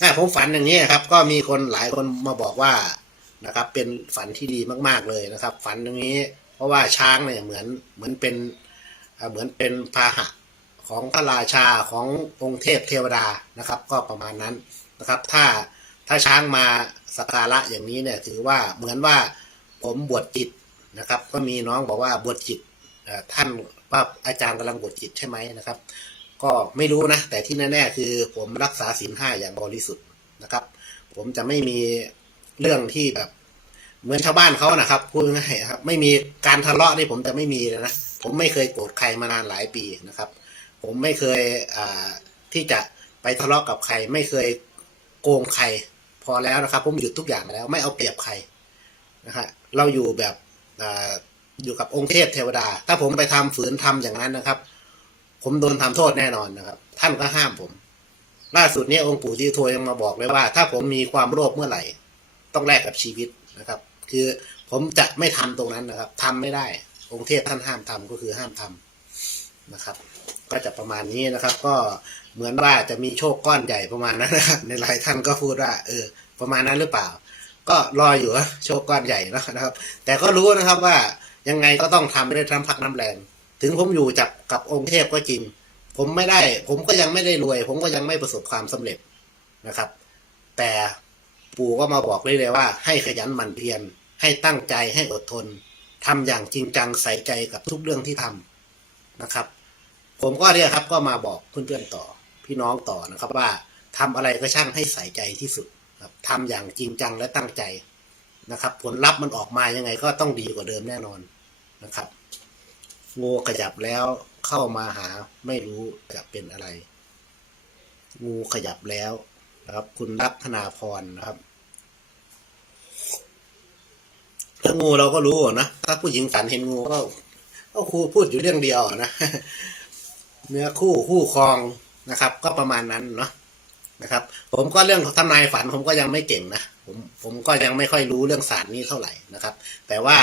อ่าผมฝันอย่างนี้ครับ ก็มีคนหลายคนมาบอกว่านะครับ เป็นฝันที่ดีมากๆเลยนะครับ ฝันตรงนี้ เพราะว่าช้างเนี่ยเหมือนเหมือนเป็นเหมือนเป็นพาหะของพระราชาขององค์เทพเทวดานะครับ ก็ประมาณนั้นนะครับ ถ้าถ้าช้างมาสักการะอย่างนี้เนี่ยถือว่าเหมือนว่าผมบวชจิตนะครับ ก็มีน้องบอกว่าบวชจิตท่านว่าอาจารย์กำลังบวชจิตใช่ไหมนะครับ ก็ไม่รู้นะ แต่ที่แน่ๆคือผมรักษาศีลห้าอย่างบริสุทธิ์นะครับ ผมจะไม่มีเรื่องที่แบบ เหมือนชาวบ้านเขานะครับพูดง่ายๆครับ ไม่มีการทะเลาะนี่ผมจะไม่มีเลยนะผมไม่เคยโกรธใครมานานหลายปีนะครับ ผมไม่เคยที่จะไปทะเลาะกับใคร ไม่เคยโกงใคร พอแล้วนะครับ ผมหยุดทุกอย่างแล้ว ไม่เอาเปรียบใครนะฮะเราอยู่แบบออยู่กับองค์เทพเทวดา ถ้าผมไปทำฝืนทำอย่างนั้นนะครับ ผมโดนทำโทษแน่นอนนะครับ ท่านก็ห้ามผม ล่าสุดนี้องค์ปู่จีโทยังมาบอกเลยว่า ถ้าผมมีความโลภเมื่อไหร่ ต้องแลกกับชีวิตนะครับ คือผมจะไม่ทำตรงนั้นนะครับทำไม่ได้ องค์เทพท่านห้ามทำก็คือห้ามทำนะครับ ก็จะประมาณนี้นะครับ ก็เหมือนว่าจะมีโชคก้อนใหญ่ประมาณนั้นนะครับในหลายท่านก็พูดว่า เออ ประมาณนั้นหรือเปล่า ก็รออยู่โชคก้อนใหญ่นะครับ แต่ก็รู้นะครับว่ายังไงก็ต้องทำไม่ได้ทำพักน้ำแรง ถึงผมอยู่จับกับองค์เทพก็จริง ผมไม่ได้ ผมก็ยังไม่ได้รวย ผมก็ยังไม่ประสบความสำเร็จนะครับ แต่ปู่ก็มาบอกเลยว่า ให้ขยันหมั่นเพียรให้ตั้งใจให้อดทนทำอย่างจริงจังใส่ใจกับทุกเรื่องที่ทำนะครับ ผมก็เนี่ยครับก็มาบอกเพื่อนๆต่อ พี่น้องต่อนะครับว่าทำอะไรก็ช่างให้ใส่ใจที่สุดครับทำอย่างจริงจังและตั้งใจนะครับ ผลลัพธ์มันออกมายังไงก็ต้องดีกว่าเดิมแน่นอนนะครับ งูขยับแล้วเข้ามาหาไม่รู้จะเป็นอะไร งูขยับแล้วนะครับ คุณรัตนาพรนะครับถ้างูเราก็รู้นะถ้าผู้หญิงฝันเห็นงูก็ก็ครูพูดอยู่เรื่องเดียวนะเนื้อคู่คู่ครองนะครับ ก็ประมาณนั้นเนาะนะครับ ผมก็เรื่องทำนายฝันผมก็ยังไม่เก่งนะผมผมก็ยังไม่ค่อยรู้เรื่องศาสตร์นี้เท่าไหร่นะครับ แต่ว่า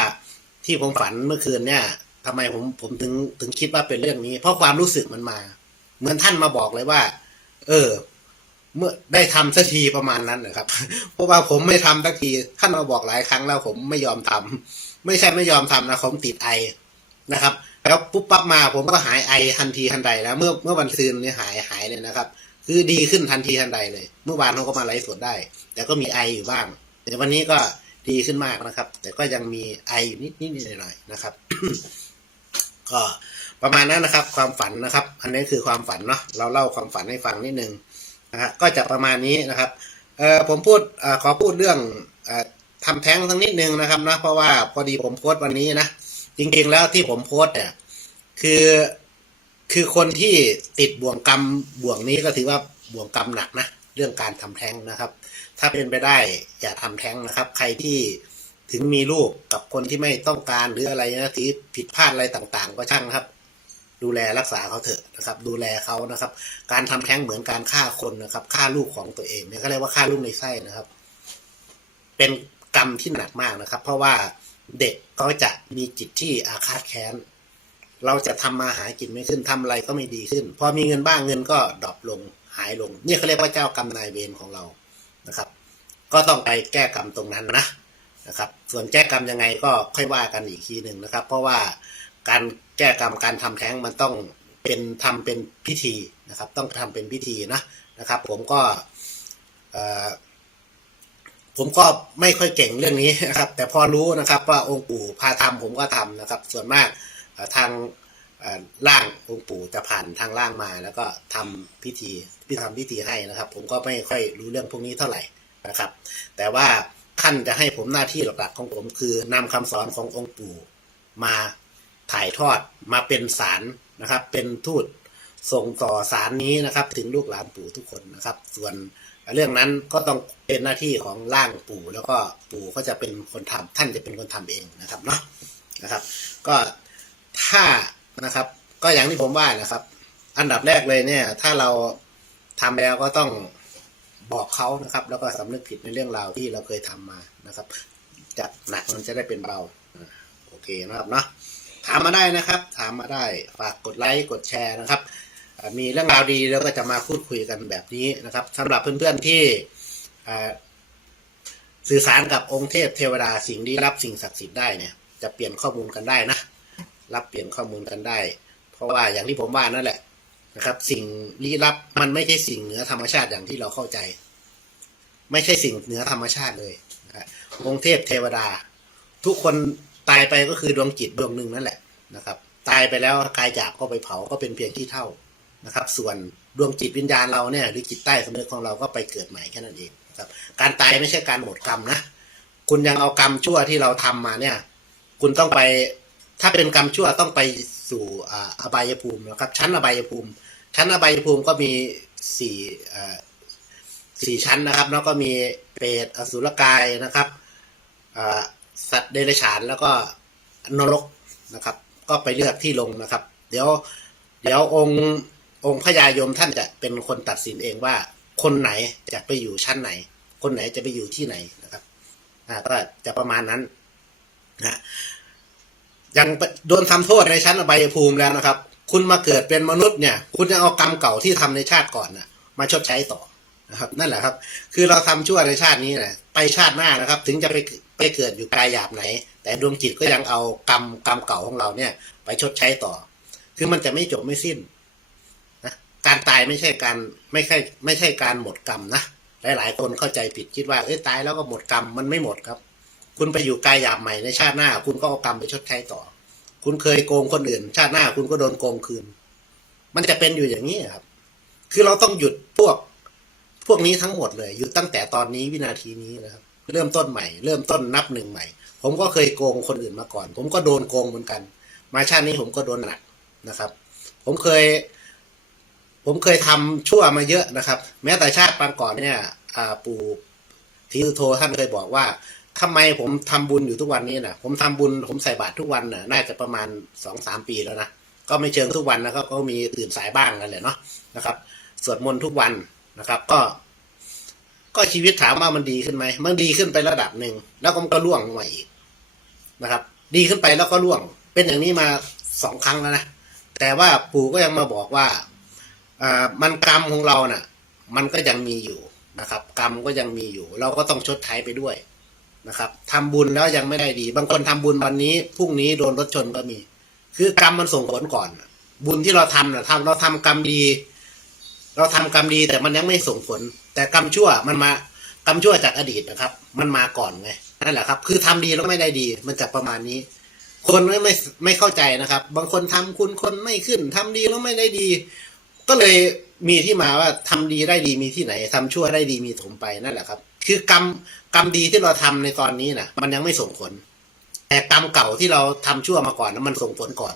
ที่ผมฝันเมื่อคืนเนี่ย ทำไมผมผมถึงถึงคิดว่าเป็นเรื่องนี้ เพราะความรู้สึกมันมา เหมือนท่านมาบอกเลยว่า เออ เมื่อได้ทำสักทีประมาณนั้นนะครับ เพราะว่าผมไม่ทำสักทีท่านมาบอกหลายครั้งแล้ว ผมไม่ยอมทำไม่ใช่ไม่ยอมทำนะผมติดไอนะครับ แล้วปุ๊บปั๊บมาผมก็หายไอทันทีทันใดแล้วเมื่อเมื่อวันซืนนี้หายหายเลยนะครับ คือดีขึ้นทันทีทันใดเลย เมื่อวานเขาก็มาไลฟ์สดได้ แต่ก็มีไออยู่บ้างแต่วันนี้ก็ดีขึ้นมากนะครับ แต่ก็ยังมีไออยู่นิดนิดหน่อยๆนะครับ ก็ประมาณนั้นนะครับ ความฝันนะครับ อันนี้คือความฝันเนาะเราเล่าความฝันให้ฟังนิดนึงนะฮะก็จะประมาณนี้นะครับเอ่อผมพูดเอ่อขอพูดเรื่องเอ่อทำแท้งสักนิดนึงนะครับนะเพราะว่าพอดีผมโพสต์วันนี้นะจริงๆแล้วที่ผมโพสต์เนี่ยคือคือคนที่ติดบ่วงกรรมบ่วงนี้ก็ถือว่าบ่วงกรรมหนักนะเรื่องการทำแท้งนะครับ ถ้าเป็นไปได้อย่าทำแท้งนะครับ ใครที่ ถึงมีลูกกับคนที่ไม่ต้องการหรืออะไรนะที่ผิดพลาดอะไรต่างๆ ก็ช่างครับ ดูแลรักษาเขาเถอะนะครับ ดูแลเขานะครับ การทำแท้งเหมือนการฆ่าคนนะครับฆ่าลูกของตัวเองเนี่ยเขาเรียกว่าฆ่าลูกในไส้นะครับ เป็นกรรมที่หนักมากนะครับ เพราะว่าเด็กเขาจะมีจิตที่อาฆาตแค้น เราจะทำมาหากินไม่ขึ้นทำอะไรก็ไม่ดีขึ้น พอมีเงินบ้างเงินก็ดรอปลงหายลง นี่เขาเรียกว่าเจ้ากรรมนายเวรของเรานะครับ ก็ต้องไปแก้กรรมตรงนั้นนะนะครับ ส่วนแก้กรรมยังไงก็ค่อยว่ากันอีกทีหนึ่งนะครับ เพราะว่าการแก้กรรมการทำแท้งมันต้องเป็นทำเป็นพิธีนะครับ ต้องทำเป็นพิธีนะนะครับ ผมก็ผมก็ไม่ค่อยเก่งเรื่องนี้นะครับ แต่พอรู้นะครับว่าองค์ปู่พาทำผมก็ทำนะครับ ส่วนมากทางเอ่างองค์ปู่จะผ่านทางล่างมาแล้วก็ทำพิธีพิธีทำพิธีให้นะครับ ผมก็ไม่ค่อยรู้เรื่องพวกนี้เท่าไหร่นะครับ แต่ว่า ท่านจะให้ผมหน้าที่หลักๆของผม คือนำคำสอนขององค์ปู่มาถ่ายทอดมาเป็นสารนะครับ เป็นทูตส่งต่อสารนี้นะครับ ถึงลูกหลานปู่ทุกคนนะครับ ส่วนเรื่องนั้นก็ต้องเป็นหน้าที่ของร่างปู่ แล้วก็ปู่ก็จะเป็นคนทำท่านจะเป็นคนทำเองนะครับเนาะนะครับ ก็ถ้านะครับ ก็อย่างที่ผมว่านะครับ อันดับแรกเลยเนี่ย ถ้าเราทำแล้วก็ต้อง บอกเขานะครับ แล้วก็สำนึกผิดในเรื่องราวที่เราเคยทำมานะครับจากหนักมันจะได้เป็นเบาโอเคนะครับเนาะถามมาได้นะครับ ถามมาได้ฝากกดไลค์กดแชร์นะครับ มีเรื่องราวดีแล้วก็จะมาพูดคุยกันแบบนี้นะครับสำหรับเพื่อนๆที่สื่อสารกับองค์เทพเทวดาสิ่งลี้ลับสิ่งศักดิ์สิทธิ์ได้เนี่ยจะเปลี่ยนข้อมูลกันได้นะ รับเปลี่ยนข้อมูลกันได้ เพราะว่าอย่างที่ผมว่านั่นแหละ นะครับ สิ่งลี้ลับมันไม่ใช่สิ่งเหนือธรรมชาติอย่างที่เราเข้าใจ ไม่ใช่สิ่งเหนือธรรมชาติเลยนะองค์เทพเทวดา ทุกคนตายไปก็คือดวงจิตดวงหนึ่งนั่นแหละนะครับ ตายไปแล้วกายจากก็ไปเผาก็เป็นเพียงที่เท่านะครับ ส่วนดวงจิตวิญญาณเราเนี่ยหรือจิตใต้สำนึกของเราก็ไปเกิดใหม่แค่นั้นเองครับการตายไม่ใช่การหมดกรรมนะคุณยังเอากรรมชั่วที่เราทำมาเนี่ย คุณต้องไปถ้าเป็นกรรมชั่วต้องไป สู่อาอบายภูมินะครับ ชั้นอบายภูมิ ชั้นอบายภูมิก็มีสี่สี่ชั้นนะครับแล้วก็มีเปรตอสุรกายนะครับสัตว์เดรัจฉานแล้วก็นรกนะครับ ก็ไปเลือกที่ลงนะครับ เดี๋ยวเดี๋ยวองค์องค์พญายมท่านจะเป็นคนตัดสินเองว่า คนไหนจะไปอยู่ชั้นไหน คนไหนจะไปอยู่ที่ไหนนะครับอ่าก็จะประมาณนั้นนะ อยังโดนทำโทษในชั้นอบายภูมิแล้วนะครับ คุณมาเกิดเป็นมนุษย์เนี่ย คุณจะเอากรรมเก่าที่ทำในชาติก่อนน่ะ มาชดใช้ต่อนะครับ นั่นแหละครับ คือเราทำชั่วในชาตินี้แหละไปชาติหน้านะครับ ถึงจะไปไปเกิดอยู่กายหยาบไหน แต่ดวงจิตก็ยังเอากรรมกรรมเก่าของเราเนี่ย ไปชดใช้ต่อ คือมันจะไม่จบไม่สิ้นนะการตายไม่ใช่การไม่ใช่ไม่ใช่การหมดกรรมนะหลาย ๆ คนเข้าใจผิดคิดว่าเอ้ยตายแล้วก็หมดกรรมมันไม่หมดครับ คุณไปอยู่กายหยาบใหม่ในชาติหน้า คุณก็เอากรรมไปชดใช้ต่อ คุณเคยโกงคนอื่น ชาติหน้าคุณก็โดนโกงคืน มันจะเป็นอยู่อย่างนี้ครับ คือเราต้องหยุดพวกพวกนี้ทั้งหมดเลยหยุดตั้งแต่ตอนนี้วินาทีนี้นะครับ เริ่มต้นใหม่ เริ่มต้นนับหนึ่งใหม่ ผมก็เคยโกงคนอื่นมาก่อน ผมก็โดนโกงเหมือนกัน มาชาตินี้ผมก็โดนหนักนะครับ ผมเคย ผมเคยทำชั่วมาเยอะนะครับ แม้แต่ชาติปางก่อนเนี่ยปู่ทีสุโธท่านเคยบอกว่า ทำไมผมทำบุญอยู่ทุกวันนี้นะผมทำบุญผมใส่บาตรทุกวันน่ะน่าจะประมาณสองสามปีแล้วนะก็ไม่เชิงทุกวันนะครับก็มีตื่นสายบ้างกันแหละเนาะนะครับสวดมนต์ทุกวันนะครับ ก็ ก็ชีวิตถามว่ามันดีขึ้นไหมมันดีขึ้นไประดับหนึ่งแล้วก็มันก็ล่วงลงมาอีกนะครับ ดีขึ้นไปแล้วก็ล่วง เป็นอย่างนี้มาสองครั้งแล้วนะแต่ว่าปู่ก็ยังมาบอกว่าอ่ามันกรรมของเราน่ะ มันก็ยังมีอยู่นะครับ กรรมก็ยังมีอยู่ เราก็ต้องชดใช้ไปด้วย นะครับทำบุญแล้วยังไม่ได้ดี บางคนทำบุญวันนี้พรุ่งนี้โดนรถชนก็มี คือกรรมมันส่งผลก่อน บุญที่เราทำนะทำเราทำกรรมดี เราทำกรรมดีแต่มันยังไม่ส่งผล แต่กรรมชั่วมันมากรรมชั่วจากอดีตนะครับ มันมาก่อนไงนั่นแหละครับ คือทำดีแล้วไม่ได้ดี มันจะประมาณนี้ คนไม่ไม่ไม่เข้าใจนะครับ บางคนทำคุณคนไม่ขึ้นทำดีแล้วไม่ได้ดี ก็เลยมีที่มาว่าทำดีได้ดีมีที่ไหนทำชั่วได้ดีมีถมไปนั่นแหละครับ คือกรรมกรรมดีที่เราทำในตอนนี้นะมันยังไม่ส่งผล แต่กรรมเก่าที่เราทำชั่วมาก่อนนะมันส่งผลก่อน